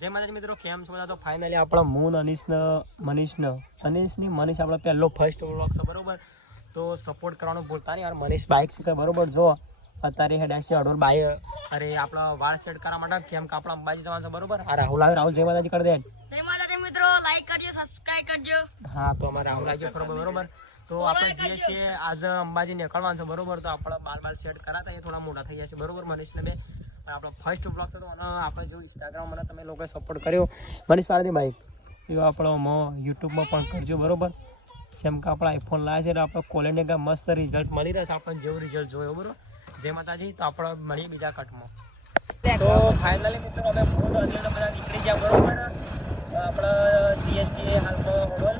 જય માતાજી મિત્રો, કેમ છો બધા? તો ફાઇનલી આપણા મૂન મનીષ આપણો પહેલો ફર્સ્ટ વ્લોગ છે બરોબર. તો સપોર્ટ કરવાનું ભૂલતા નહીં. યાર મનીષ બાઇક શીખે બરોબર. જો અત્યારે હેડાશી અડોલ બાય અરે આપણા વાળ સેટ કરવા માટે કેમ કે આપણા અંબાજી જવાનું છે બરોબર. આ રાહુલ જય માતાજી કરી દે. જય માતાજી મિત્રો, લાઈક કરજો, સબસ્ક્રાઇબ કરજો. હા તો અમારે રાહુલ આવજો બરોબર. તો આપણે જઈએ છીએ આજે અંબાજી નીકળવાનું છે બરોબર. તો આપણે બાલ સેટ કરાતા એ થોડા મોટા થઈ જશે બરોબર. મનીષને બે આપણો ફર્સ્ટ બ્લોગ છે તો આપણે જો ઇન્સ્ટાગ્રામ મને તમે લોકોએ સપોર્ટ કર્યો મનીષ વાળાની બાઈક એવો આપણો યુટ્યુબમાં પણ કરજો બરોબર. જેમ કે આપણા આઈફોન લાવે છે એટલે આપણે ક્વોલિટી કાંઈ મસ્ત રિઝલ્ટ મળી રહેશે આપણને જેવું રિઝલ્ટ જોયો બરોબર. જય માતાજી. તો આપણે મળીએ બીજા કટમાં. તો ફાઇનલી મિત્રો અમે બધા નીકળી ગયા બરોબર. આપણે જીએસટી હાલમાં હોડલ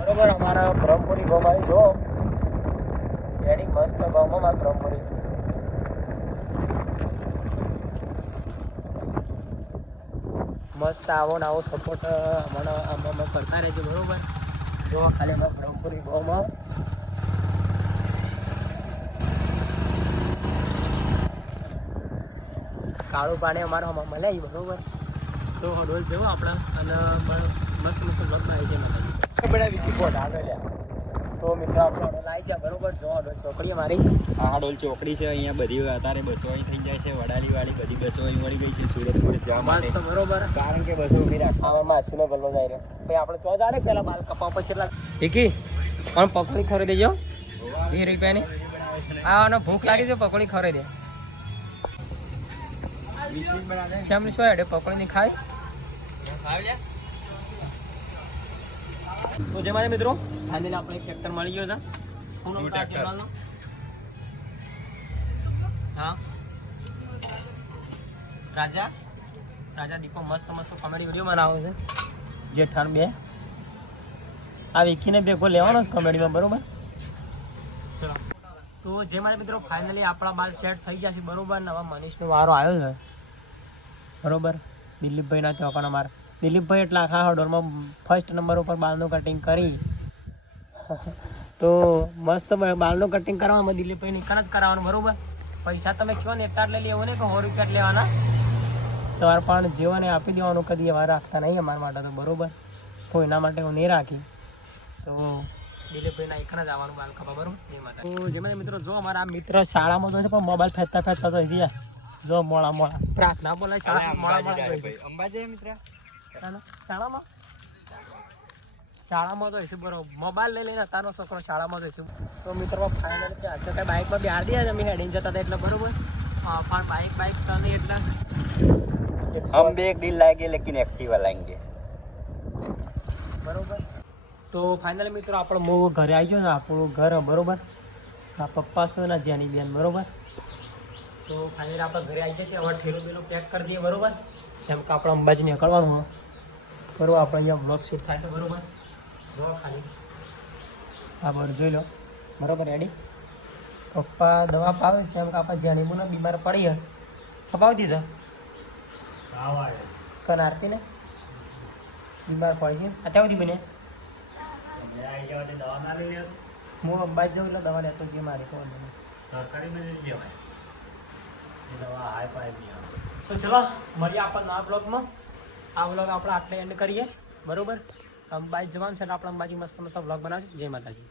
બરોબર. અમારા બ્રહ્મપુરી ગોમાં જો રેડી મસ્ત ગામમાં મારા બ્રહ્મપુરી મસ્ત આવો ને આવો સપોર્ટ મને આમાં કરતા રહેજો બરોબર. જો ખાલી અમારા બ્રહ્મપુરી ગામમાં કાળું પાણી અમારા મળે બરોબર. તો હડોલ જેવો આપણે અને મસ્ત મસ્ત બ્લોગ બનાવી છે તો મિત્રો આપણે હડોલ આવી જાય બરોબર. જો હડોલ ચોકડી અમારી આ ડોલ ચોકડી છે. અહીંયા બધી અત્યારે બસો અહીં થઈ જાય છે. વડાલી વાળી બધી બસો અહીં મળી ગઈ છે સુરતપુર જવા મસ્ત બરોબર. કારણ કે બસો ઉભી રાખવા માસીનો ગલ્લો જાય રહ્યો ભાઈ. આપણે તો જાણે પેલા બાલ કપા પછી એટલા એકી પણ પકોડી ખવડાવી દેજો 20 રૂપિયાની. આનો ભૂખ લાગી છે પકોડી ખવડાવી દે. શેમ શું હેડે પકોડી ની ખાય. તો જે મારે મિત્રો ફાઇનલી આપણે એક ટ્રેક્ટર મળી ગયો છે. હા રાજા દીપો મસ્ત કોમેડી વિડીયો બનાવે છે. જેઠાણ બે આ વિકીને ભેગો લેવાનો છે કોમેડીમાં બરોબર. ચલો તો જે મારે મિત્રો ફાઇનલી આપણા બાલ સેટ થઈ ગયા છે બરોબર. નવા મનીષનો વારો આવ્યો છે બરોબર. દિલીપભાઈના ચોકાના માર દિલીપભાઈ એટલા આખા હડોરમાં ફર્સ્ટ નંબર ઉપર બાલનું કટિંગ કરી તો મસ્ત બાલનું કટિંગ કરવામાં દિલીપભાઈ નિકાલ જ કરાવવાનું બરોબર. પૈસા તમે કહો ને એટલા લઈ લેવો ને કે 100 રૂપિયા લેવાના તમારે પણ જીવને આપી દેવાનું. કદી એવા રાખતા નહીં અમારા માટે તો બરોબર. કોઈના માટે હું નહીં રાખી તો દિલીપભાઈના એકના જ આવવાનું બાલ ખબર બરોબર. જે માતા તો જેમાં મિત્રો જો અમારા મિત્ર શાળામાં તો છે પણ મોબાઈલ ફેંકતા જોઈ છે. જો મોડા પ્રાર્થના બોલાય શાળા અંબાજી મિત્ર શાળામાં તો હશે બરોબર. મોબાઈલ લઈને તારો છોકરો શાળામાં તો હશે. તો મિત્રો ફાઇનલ કઈ બાઇકમાં બિહાર દે અમે હેડીને જતા હતા એટલે બરોબર. પણ બાઇક છે નહીં એટલે हम भी एक दिन लाएंगे लेकिन एक्टिवा लाएंगे બરોબર. તો ફાઇનલી મિત્રો આપણો ઘરે આવી ગયો ને આપણું ઘર બરોબર. આ પપ્પા છે ને જેની બેન બરોબર. તો ફાઇનલી આપણે ઘરે આવી જશે. હવે ઠેલો બેલો પેક કરી દઈએ બરોબર. જેમ કે આપણે અંબાજી નીકળવાનું હોય બરોબર. આપણે અહીંયા બ્લોગ શૂટ થાય છે બરોબર. જો ખાલી હા બરોબર જોઈ લો બરોબર. રેડી પપ્પા દવા પાવે છે. જેમ કે આપણે જેની બોને બીમાર પડી હોય અપાવી દીધો કનારતી ને બીમાર પડી છે અત્યાર સુધી બને હું અંબાજી જાઉં એટલે દવા લેતો જે મારી કોણ તો ચલો મળીએ આપણને આ બ્લોગમાં. આ બ્લોગ આપણે આટલે એન્ડ કરીએ બરોબર. અંબાજી જવાનું છે એટલે આપણે અંબાજી મસ્ત મસ્ત બ્લોગ બનાવીશું. જય માતાજી.